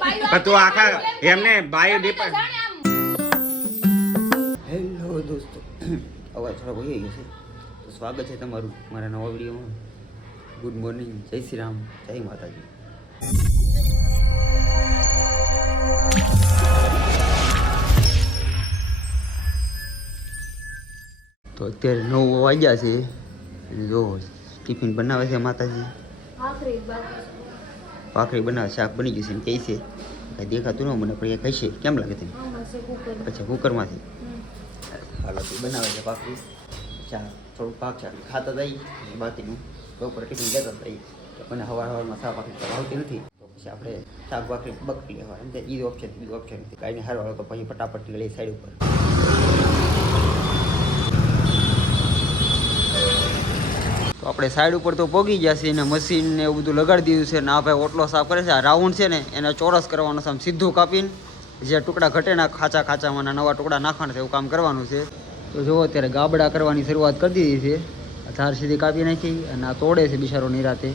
પણ તું આખા એમને બાયો દીપ હેલો દોસ્તો, અવાજ થોડો હોઈ ગયો છે તો સ્વાગત છે તમારું મારા નવા વિડીયોમાં. ગુડ મોર્નિંગ, જય શ્રી રામ, જય માતાજી. તો અત્યારે 9 વાગ્યા છે. જો ટિફિન બનાવે છે માતાજી, ભાખરી બનાવે, શાક બની ગયું છે ને કહે છે કાંઈ દેખાતું ન મને પણ એ કહેશે કેમ લાગે તને? અચ્છા, કુકરમાંથી. હાલો તો બનાવે છે ભાખરી, શાક, થોડુંક ભાગ શાક ખાતા જઈએ, બાકીનું બપોર ટિફિન લેતા જઈએ. તો મને સવારમાં શાક ભાખરી આવતી નથી, તો પછી આપણે શાક ભાખરી બકરી લેવા એમ એ ઓપ્શન બીજું ઓપ્શન નથી કાંઈ નહીં. હારો તો પછી ફટાફટ લઈ સાઈડ ઉપર. તો આપણે સાઈડ ઉપર તો પોગી ગયા છીએ ને મશીન ને એવું બધું લગાડી દીધું છે ને આ ભાઈ ઓટલો સાફ કરે છે. આ રાઉન્ડ છે ને એને ચોરસ કરવાનો છે, આમ સીધું કાપીને જે ટુકડા ઘટે ના ખાચામાં નવા ટુકડા નાખવાના છે એવું કામ કરવાનું છે. તો જુઓ અત્યારે ગાબડા કરવાની શરૂઆત કરી દીધી છે. ધાર સીધી કાપી નાખી અને આ તોડે છે બિચારો નિરાતે.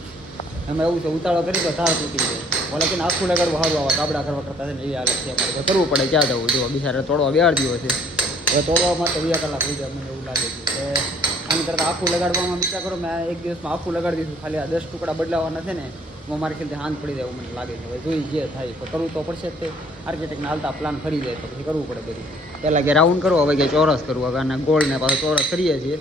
એમાં એવું છે ઉતાળો કરી તો ધાર તૂટી જાય. બોલે કે આખું લગાડવું સારું, આવા ગાબડા કરવા કરતા છે ને એવી હાલત છે. કરવું પડે, ક્યાં જવું? જો બિચારા તોડવા બેહાડી દીધો છે. હવે તોડવામાં તો 2 કલાક થઈ જાય મને એવું લાગે છે. આની કરતાં આખું લગાડવામાં વિચાર કરો, મેં એક દિવસમાં આખું લગાડી દીધું. ખાલી આ 10 ટુકડા બદલાવાના છે ને મારી ખ્યાલથી હાથ પડી જાય એવું મને લાગે છે. હવે જોઈ જે થાય તો કરવું તો પડશે જ. તે આર્કિટેક્ટને હાલતા પ્લાન ફરી જાય તો પછી કરવું પડે બધું. પહેલાં કે રાઉન્ડ કરવો, હવે કે ચોરસ કરવું, હવે અને ગોળને પાછું ચોરસ કરીએ છીએ.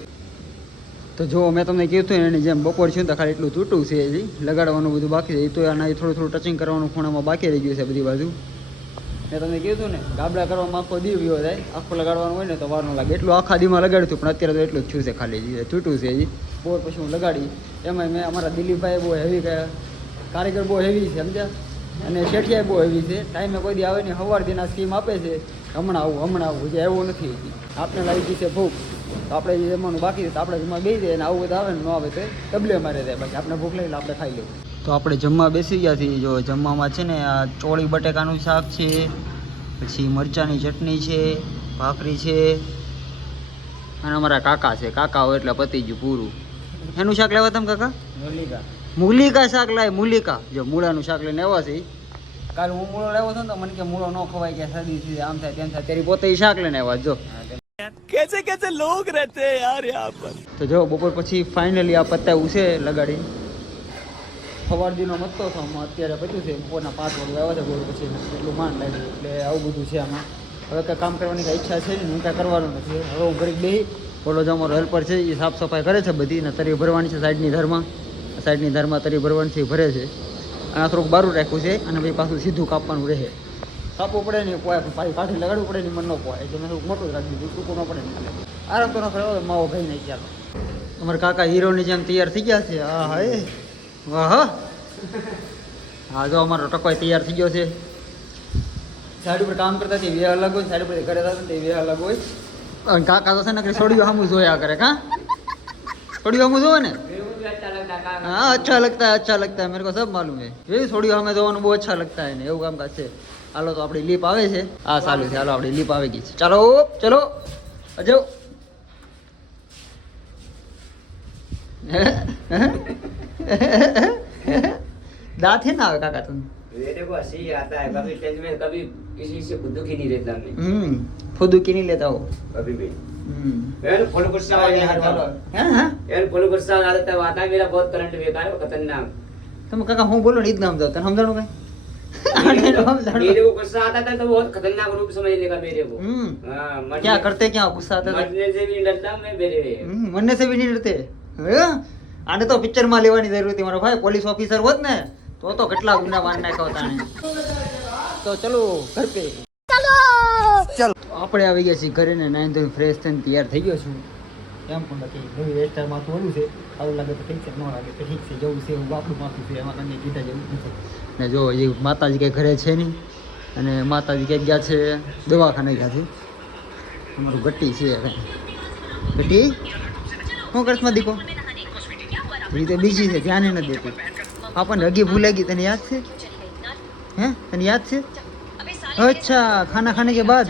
તો જો મેં તમને કીધું ને એની જેમ બપોર છે તો ખાલી એટલું તૂટું છે હજી લગાડવાનું બધું બાકી છે. એ તો આના થોડું ટચિંગ કરવાનું ખૂણામાં બાકી રહી ગયું છે બધી બાજુ. મેં તમને કીધું ને ગાબડા કરવામાં આખો દી ગયો થાય, આખું લગાડવાનું હોય ને તો વાર ન લાગે. એટલું આખા દીમાં લગાડ્યું હતું પણ અત્યારે તો એટલું જ થયું છે, ખાલી તૂટું છે હજી. બોર પછી હું લગાડી એમાં મેં અમારા દિલીપભાઈ બહુ હેવી કારીગર બહુ હેવી છે સમજ્યા, અને શેઠિયા બહુ હેવી છે. ટાઈમે કોઈ દી આવે ને સવાર દીના સ્કીમ આપે છે, હમણાં આવું જે એવું નથી. આપણે લાવી ગઈ છે ભૂખ તો આપણે જમવાનું બાકી છે તો આપણે જમવા બેસી જાય, અને આવું બધું આવે ને ન આવે તો ડબલે મારે જાય. બાકી આપણે ભૂખ લઈને આપણે ખાઈ લઈએ. તો આપણે જમવા બેસી ગયા છીએ. જો જમવામાં છે ને આ ચોળી બટેકાનું શાક છે, પછી મરચાંની ચટણી છે, ભાખરી છે, અને અમારા કાકા છે. કાકા હોય એટલે પતી ગયું પૂરું. એનું શાક લેવા તમે કાકા? મૂલિકા શાક લાવે, મૂલિકા. જો મૂળાનું શાક લઈને આવ્યા છે. કાલે હું મૂળો લાવ્યો હતો ને તો મને કે મૂળો ન ખવાય, કે શરદી થઈ આમ થાય તેમ થાય. ત્યારે પોતે શાક લઈને આવ્યા. જો कैसे लोग रहते हैं यार यहाँ पर. તો જો બપોર પછી ફાઇનલી આ પતાવ્યું છે લગાડી. સવાર દીનો મતતો હતો, અત્યારે પત્યું છે. બપોરના 5 વાગે આવ્યા છે બોર પછી એટલું માંડ લાગ્યું. એટલે આવું બધું છે આમાં. હવે કાંઈ કામ કરવાની કાંઈ ઈચ્છા છે ને હું કાંઈ કરવાનું નથી. હવે હું ઘરે બેસી બોલો જો અમારો હેલ્પર છે એ સાફ સફાઈ કરે છે બધી, ને તરી ભરવાની છે સાઈડની ધારમાં તરી ભરવાની છે એ ભરે છે. અને થોડુંક બારું રાખ્યું છે અને પછી પાછું સીધું કાપવાનું રહે. કાપવું પડે ને પોવાય, પાછી કાઢી લગાડવું પડે ને મન ન પોવાય. એટલે મેં થોડુંક મોટું જ રાખી દીધું, ટૂંકું ન પડે ને ખાલે આરામ તો ન કરે. માવો ભાઈ નહીં ચાલો. અમારા કાકા હીરોની જેમ તૈયાર થઈ ગયા છે. હા હા એ વાહ હા. જો અમારો ટકોય તૈયાર થઈ ગયો છે. સાઈડ ઉપર કામ કરતા તે વે અલગ હોય, સાઈડ ઉપર ઘરે થતા તે વે અલગ હોય. અને કાકા તો છે ને છોડીઓ સામું જોયા કરે. કા છોડીઓ સામું જોવે ને? हाँ अच्छा लगता है मेरे को सब मालूम है. ये छोड़ियो हमें જોવાનું બહુ अच्छा लगता है ને એવું કામકાજ છે. હાલો તો આપણી લીપ આવે છે. હા ચાલુ છે. હાલો આપણી લીપ આવી ગઈ છે. ચાલો ચલો અજો. दांत है ना આવે કાકા तुम? मेरे को हंसी आता है, कभी टेंशन में कभी किसी से फुदुकी नहीं रहता मैं. फुदुकी नहीं लेता हो कभी भी. यार फुल गुस्सा आ जाता है. यार फुल गुस्सा आ जाता है. आता है मेरा बहुत करंट बेकार है, खतरनाक. तुम काका હું બોલો ને ઈ જ નામ જાવ તને સમજાણું કઈ? मेरे को गुस्सा आता था तो बहुत खतरनाक रूप समझ लेगा मेरे को. हां क्या करते क्या गुस्सा आता था? मरने से भी डरता मैं मेरे. मरने से भी नहीं डरते. આને તો પિક્ચરમાં લેવાની જરૂર હતી મારો ભાઈ. પોલીસ ઓફિસર હોત ને તો કેટલા ગુના વાર નાખ્યા હતા ને. તો ચલો ઘર પે ચલો. આપણે આવી ગયા છીએ ઘરે ને નાઈન ધોઈને ફ્રેશ થઈને તૈયાર થઈ ગયો છું. એમ પણ બાકી નવી હેરસ્ટાઈલ માથું ઓલું છે. સારું લાગે તો ઠીક છે, ન લાગે તો ઠીક છે. જવું છે એવું આપણું માથું છે, એમાં કંઈ કીધા જેવું નથી. ને જો એ માતાજી કંઈ ઘરે છે નહીં, અને માતાજી કંઈક ગયા છે દવાખાને ગયા છે. અમારું ગટ્ટી છે. ગટ્ટી શું કરશ માં દીકો? રીતે બીજી છે, ધ્યાન નથી દેતી. આપણને હગી ભૂલાઈ ગઈ. તને યાદ છે? હે તને યાદ છે? અચ્છા ખાના ખાને કે બાદ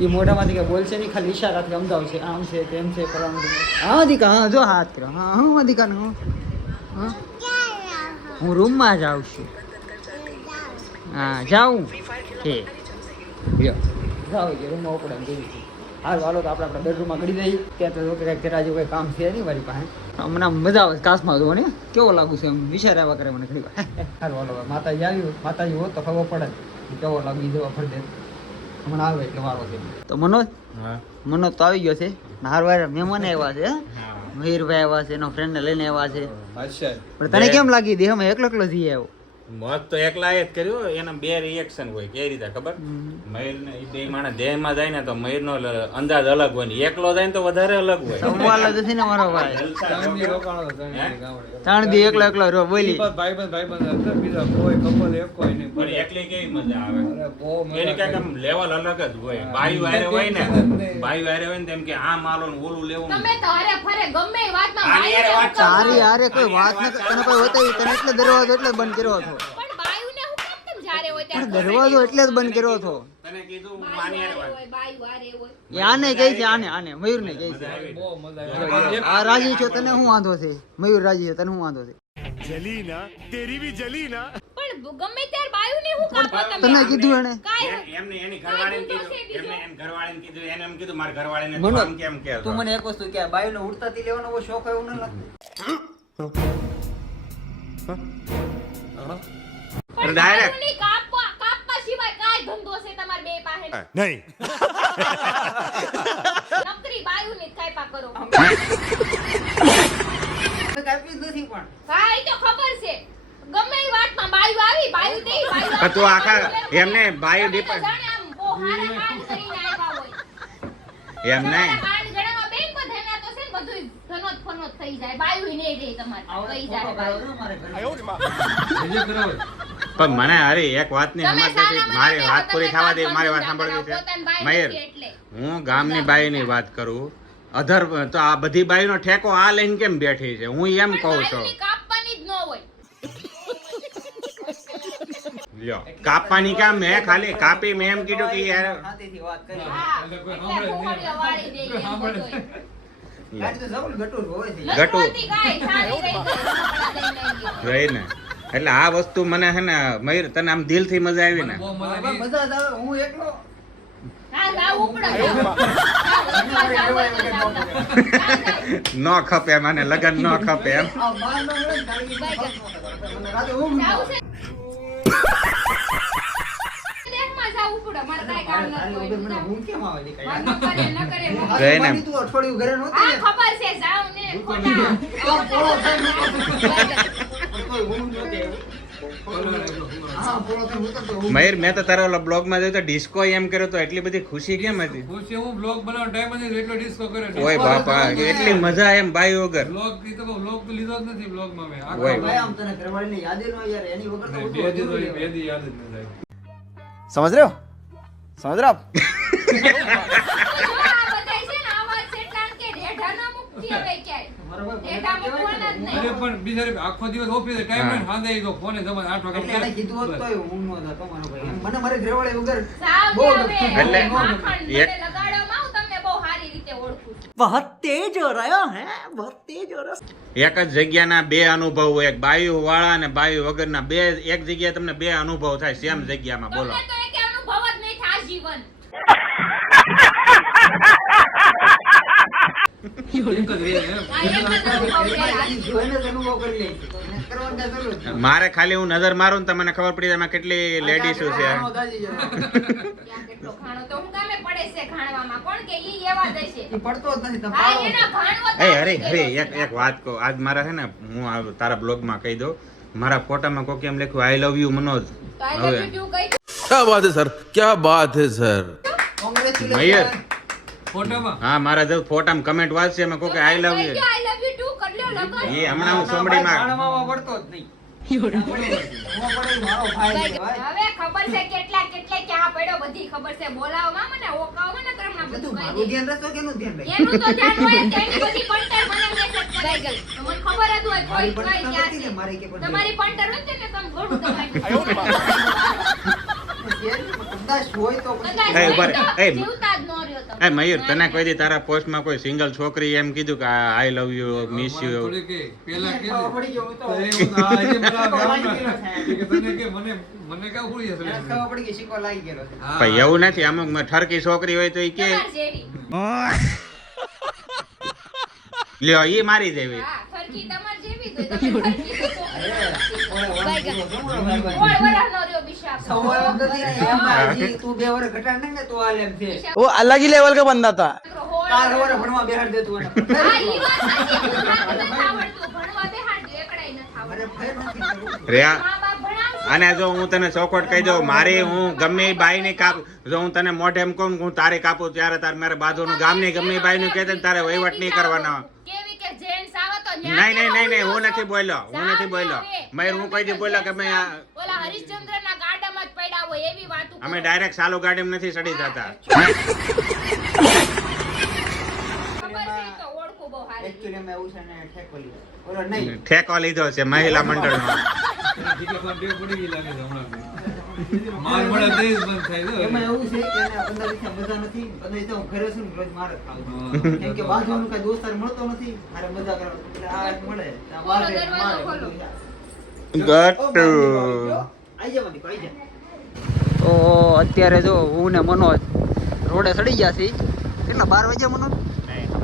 એ મોઢામાંથી કે બોલશે નહીં, ખાલી ઈશારાથી સમજાવશે. આમ છે તેમ છે કરવાનું. હા દીકા હા જો હાથ કરો. હા હું દીકાને હું રૂમમાં જ આવું છું. હા જાઉં છે લ્યો જાવ કે રૂમમાં ઉપડે એમ કીધું છે. હાલ હાલો તો આપણે આપણા બેડરૂમમાં ગળી દઈએ ત્યાં તો કંઈક જરા જેવું કંઈ કામ છે નહીં મારી પાસે હમણાં મજા આવે કાશમાં જોવો ને કેવો લાગુ છે એમ વિચાર આવ્યા કરે મને ઘણી વાર હાલ હાલો માતાજી આવ્યું માતાજી હોત તો ખબર પડે કે કેવો લાગુ એ જવા ફરતે હમણાં આવે એટલે વારો છે તો મનોજ મનોજ તો આવી ગયો છે હાર વાર મહેમાન આવ્યા છે મયુરભાઈ આવ્યા છે એનો ફ્રેન્ડને લઈને આવ્યા છે અચ્છા પણ તને કેમ લાગી દે અમે એકલો એકલો જઈ આવ્યો મોત તો એકલા જ કર્યું એના બે રિએક્શન હોય કેવી રીતે ખબર મયુર ને બે માણસ દેહમાં જાય ને તો મયુર નો અંદાજ અલગ હોય ને એકલો જાય ને તો વધારે અલગ હોય સવાલ જ નથી ને મારો ભાઈ ત્રણ દી એકલો એકલો રો બોલી પણ એકલી કેવી મજા આવે એની કઈક આમ લેવલ અલગ જ હોય બાયુ હારે હોય ને બાયુ હારે હોય ને તેમ કે આ માલો ને ઓલું લેવું તમે તો હારે ફરે ગમે એ વાતમાં આની હારે વાત તારી હારે કોઈ વાત ન તને કોઈ હોતે તને એટલે દરવાજો એટલે જ બંધ કર્યો હતો પણ બાયુને હું કેમ તેમ જારે હોય પણ ત્યારે દરવાજો એટલે જ બંધ કર્યો હતો તને કીધું માની હારે વાત બાયુ હારે હોય એ આને કહે છે આને મયુર ને કહે છે આ રાજી છો તને શું વાંધો છે મયુર રાજી છે તને શું વાંધો છે પણ ગમે ત્યારે બાયુને હું કાપો તમે તને કીધું એને કાઈ એમને એની ઘરવાળીને કીધું એમને એમ ઘરવાળીને કીધું એને એમ કીધું મારા ઘરવાળીને મનોજ, આમ કેમ કે તું મને એક વસ્તુ કે બાયું ને ઉડતાથી લેવાનો બહુ શોખ હોય એવું ન લાગતું પણ ડાયરેક્ટ બાયુની કાપવા સિવાય કાઈ ધંધો છે તમાર બે પાસે નહીં નકરી બાયુની જ કાપા કરો કાપી જ નથી પણ હા એ તો ખબર છે ગમે એ વાતમાં બાયુ આવી બાયુ દે બાયુ પણ તું આખા એમને બાયુ તમે તો ડીપ જાણે આમ બહુ હારા કાંડ કરીને આવ્યા હોય એમ નહીં કાંડ ગણવા બેન બધાના તો છે ને બધુંય ધનોત ફનોત થઈ જાય બાયુ નહીં રહે તમારે કઈ જાય બાયુ. પણ મને અરે એક વાતની તમે સમજ નથી સાના મારી મને વાત પૂરી તમે થવા દે કામ મારી વાત ધંધા સાંભળવી છે કરાવો, પોતાની બાઈ મયુર નથી એટલે. હું ગામની બાઈની વાત કરું અધર તો આ બધી બાઈનો ઠેકો આ લઈને કેમ બેઠી છે હું એમ પણ કહું છું બાયુની કાપવાની જ ન હોય લ્યો કાપવાની કામ મેં ખાલી કાપી મેં એમ કીધું કે યાર હાથેથી વાત કરી હા એટલે ફૂફડિયા વાળી દે એમ બધુંય. ગાડી તો જબર ગટુર હોય છે ગટુ. નહોતી કાંઈ, સારી રહી ગઈ, કપડાં લઈને આવી ગઈ. રહી ને એટલે આ વસ્તુ મને છે ને મયુર તને આમ દિલથી મજા આવી ને મજા જ આવે હું એકલો હા, જાવ ઉપડો, જાવ. એકલા જાવ હોય તો જાવ, જાવ. ન ખપે મને લગન ન ખપે એમ આ બાર ન મળે ને તાળી મને રાતે ઊંઘ ન જાવ આવે. છે. દેખમાં જાવ ઉપડો, મારે કાંઈ કામ નથી તારી કોઈ વગર નું, મને જાવ. ઊંઘ કેમ આવે છે કાંઈ? ન કરે, ન કરે, ન કરે. રહી ને. માની તું અઠવાડિયું ઘરે નહોતી હા, ને? ખબર છે, જાવ ને, ખોટા. પોળો થઈને પણ કોઈ ઊંઘ નહોતી આવી. હા, પોળો થઈને ઉતરતો ઊંઘ. મયુર મેં તો તારા ઓલા બ્લોગમાં જોયું તો ડિસ્કો એમ કર્યો તો એટલી બધી ખુશી કેમ હતી ખુશી હું બ્લોગ બનાવવાનો ટાઈમ જ નહીં, એટલો ડિસ્કો કર્યો. ઓય બાપા એટલી મજા એમ બાઈ વગર બ્લોગ ઈ તો બ્લોગ તો લીધો જ નથી બ્લોગમાં મેં. આખા ઓય. ભાઈ, આમ તને ઘરવાળીની યાદ ય ન હોય યાર, એની વગર તો નહીં, ઉઠવું બે દી તો અધૂરું બે રહેવાય. દી યાદ જ ન થાય. समझ रहे हो समझ रहे हो आप જો આ બધાય છે ને આવા શેતાન કે ઢેઢા ના મુકતી હવે ક્યાંય. મારો ભાઈ ઢેઢા મૂકવાના જ અરે નહીં. પણ બિચારી આખો દિવસ ઓફિસે ટાઈમ હા. નહીં, સાંજે ઈ તો ફોને જમા 8 વાગે એટલે એને કીધું હોત તોય ઊંઘ ન થતો મારો ભાઈ. મને મારી ઘરવાળી વગર સાવ બહુ ને હવે, એટલે માખણ મને એક- લગાડવામાં હું તમને બહુ સારી રીતે ઓળખું છું. बहुत तेज हो रहा है बहुत तेज हो रहा એક જ જગ્યાના બે અનુભવ હોય એક બાયુ વાળા અને બાયુ વગરના બે એક જગ્યાએ તમને બે અનુભવ થાય સેમ જગ્યામાં બોલો તમને તો એકે અનુભવ જ નહીં થાય જીવન. એક જ રહે એમ. આ એક જ અનુભવ છે. જોઈને જ અનુભવ કરી લે છે. એને કરવાની કાંઈ જરૂર જ નથી. મારે ખાલી હું નજર મારું ને તો મને ખબર પડી જાય એમાં કેટલી લેડીઝ છે ઘણો દાજી જાય. ત્યાં કેટલો ઘાણો તો હું કામે પડે છે ઘાણવામાં. કોણ કે ઈ એવા જ હશે. ઈ પડતો જ નથી તમે હા, પાડો એના છો. ઘાણવો એ તાજી અરે ગયો અરે છે. એક વાત કહું આજ મારા છે ને હું આ તારા બ્લોગમાં કહી દઉં મારા ફોટામાં કોકે એમ લખ્યું આઈ લવ યુ મનોજ તો I love હવે you too કઈ क्या बात है सर क्या बात है सर Congratulations. મયુર. ફોટામાં હા મારા જો ફોટામાં કમેન્ટ વાંચશે એમાં કોકે I love you I love you too કરી લ્યો લગન. એ હમણાં હું સોમડીમાં ગાણામાં પડતો જ નહીં. હું પડે ઈ મારો ભાઈ છે ભાઈ. હવે ખબર છે કેટલા કેટલા ક્યાં પડ્યો બધી ખબર છે. બોલાવવામાં મને ઓકાવવામાં ને કરમણા તું બધું મારું કહી દે. ધ્યાન રાખતો કે એનું ધ્યાન રાખ? એનું તો ધ્યાન હોય તેની બધી પંટર મને મેસેજ કરાઈ ગઈ. તો મને ખબર જ હોય કોઈ મારી કઈ પંટર ક્યાં નથી છે. ને, મારી કે પંટર. તમારી પંટર હોય ને તમે ઘણું દબાઈ. કદાચ હોય તો પછી કદાચ એ હોય ઉભા તો રહે. એ જીવતા જ ન રહ્યો તમે. એ મયુર તને કોઈ દી તારા પોસ્ટમાં કોઈ સિંગલ છોકરી એમ કીધું કે આઈ લવ યુ મિસ યુ થોડી કે પેલા કે ખબર પડી ગઈ, હું તો- તો એવું ના, આજે પેલા તો વાંચી ગામના ગયેલો છે. કે તને કે મને કાં ભૂલી જશે? એને ખબર પડી ગઈ, સિક્કો લાગી ગયેલો છે. હા. ભાઈ એવું નથી અમુક ઠરકી છોકરી હોય તો એ કે તમાર જેવી. લ્યો ઈ મારી દેવી હા, ફરકી તમાર જેવી જ હોય. તમે ફરકી તો છોકરી નથી. ઓળે ઓળે ભાઈ કીધું, ગા. કેમ ઓળે ભાઈ? ઓળ વરાહનો રહ્યો બિશાપ. સવાલ જ નથી ને, એમાં હજી તું 2 વર્ષ ઘટાડ નાખ ને તો હાલે એમ છે. બિશાપ वो अलग ही लेवल का बंदा था હોળ કાલ સવારે ભણવા બેહાડ દે તું એને. હા, ઈ વાત સાચી. ગુજરાતી નથી આવડતું. ભણવા બેહાડજો, એકડાય નથી અરે આવડતું. ફેર નથી કરવું. રહ્યા મા બાપ ભણાવશે. અને જો હું તને ચોખવટ કહી દઉં મારી હું ગમે એ બાઈની કાપ જો હું તને મોઢે એમ કહું કે હું તારી કાપું ત્યારે તારે મારે બાજુનું ગામની ગમે એ બાઈનું કહે ને તારે વહીવટ નહીં કરવાનો કેવી કે જેન્ટ્સ આવે તો ન્યા નહીં નહીં નહીં નહીં હું કેવું નથી બોલ્યો હું નથી બોલ્યો મયુર હું કોઈ દી બોલ્યો કે મેં આ- ઓલા હરિશ્ચંદ્રના ગાડામાં જ પડ્યા હોય એવી વાતો અમે ડાયરેક્ટ સાલુ ગાડીમાં નથી ચડી જતા ખબર છે ઈ તો ઓળખું બહુ હારી. Actually એમાં એવું છે ને, ઠેકો લીધો. ઓલો નહીં. ઠેકો લીધો છે મહિલા મંડળનો તને ઠીકા પર ટેવ પડી ગઈ લાગે છે હમણાં. માર મળે તે જ બંધ થાય છે. એમાં એવું છે કે એને 15 દિવસથી મજા નથી. 15 દિવસથી હું ઘરે છું ને રોજ મારે જ ખાવું. કેમ કે બાજુનો કાંઈ દોસ્તાર મળતો નથી. મારે મજા કરવાની. એટલે આ એક મળે. આ ખોલો, મારે, દરવાજો મારે. ખોલો. ગટ્ટુ આઈ જા મધી, આઈ જા. તો અત્યારે જો હું ને મનોજ રોડે ચડી ગયા છીએ કેટલા 12 વાગ્યા મનોજ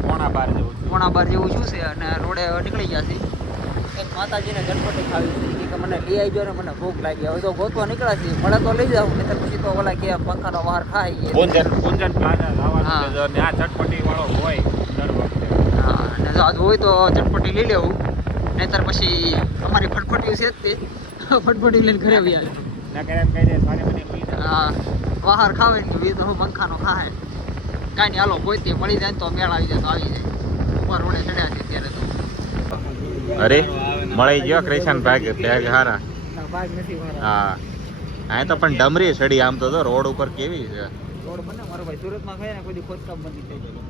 પોણા 12 જેવું પોણા 12 જેવું શું છે અને રોડે નીકળી ગયા છીએ એક માતાજીને ચટપટી ખાવી હતી કે મને લઈ આવજો ને મને ભૂખ લાગી હવે તો ગોતવા નીકળ્યા છીએ મળે તો લઈ જાઉં નહીંતર પછી તો ઓલા કે પંખાનો બહાર ખાઈ પૂંજન પ્લાઝા જવાનું હા. છે જો ત્યાં ચટપટી વાળો હોય દર વખતે હા અને જો આજ હોય તો ચટપટી લઈ લેવું નહીંતર પછી અમારી ફટફટી છે જ તે ફટફટી લઈને ઘરે આવી આવે નકર એમ કહી દે સારી બની પીઝા હા બહાર ખાવે ને કે હું પંખાનો ખાય કાંઈ નહીં હાલો કોઈ તે મળી જાય ને તો મેળ આવી જાય તો આવી જાય ઉપર રોડે ચડ્યા છે અત્યારે તો અરે મળી ગયો ક્રિશન ભાગ બેગ હારા ભાગ નથી મારા હા આ તો પણ ડમરી સડી આમ તો જો રોડ ઉપર કેવી છે રોડ બને મારો ભાઈ સુરતમાં ખાય ને કોઈ દી ખોદકામ બંધ થઈ જાય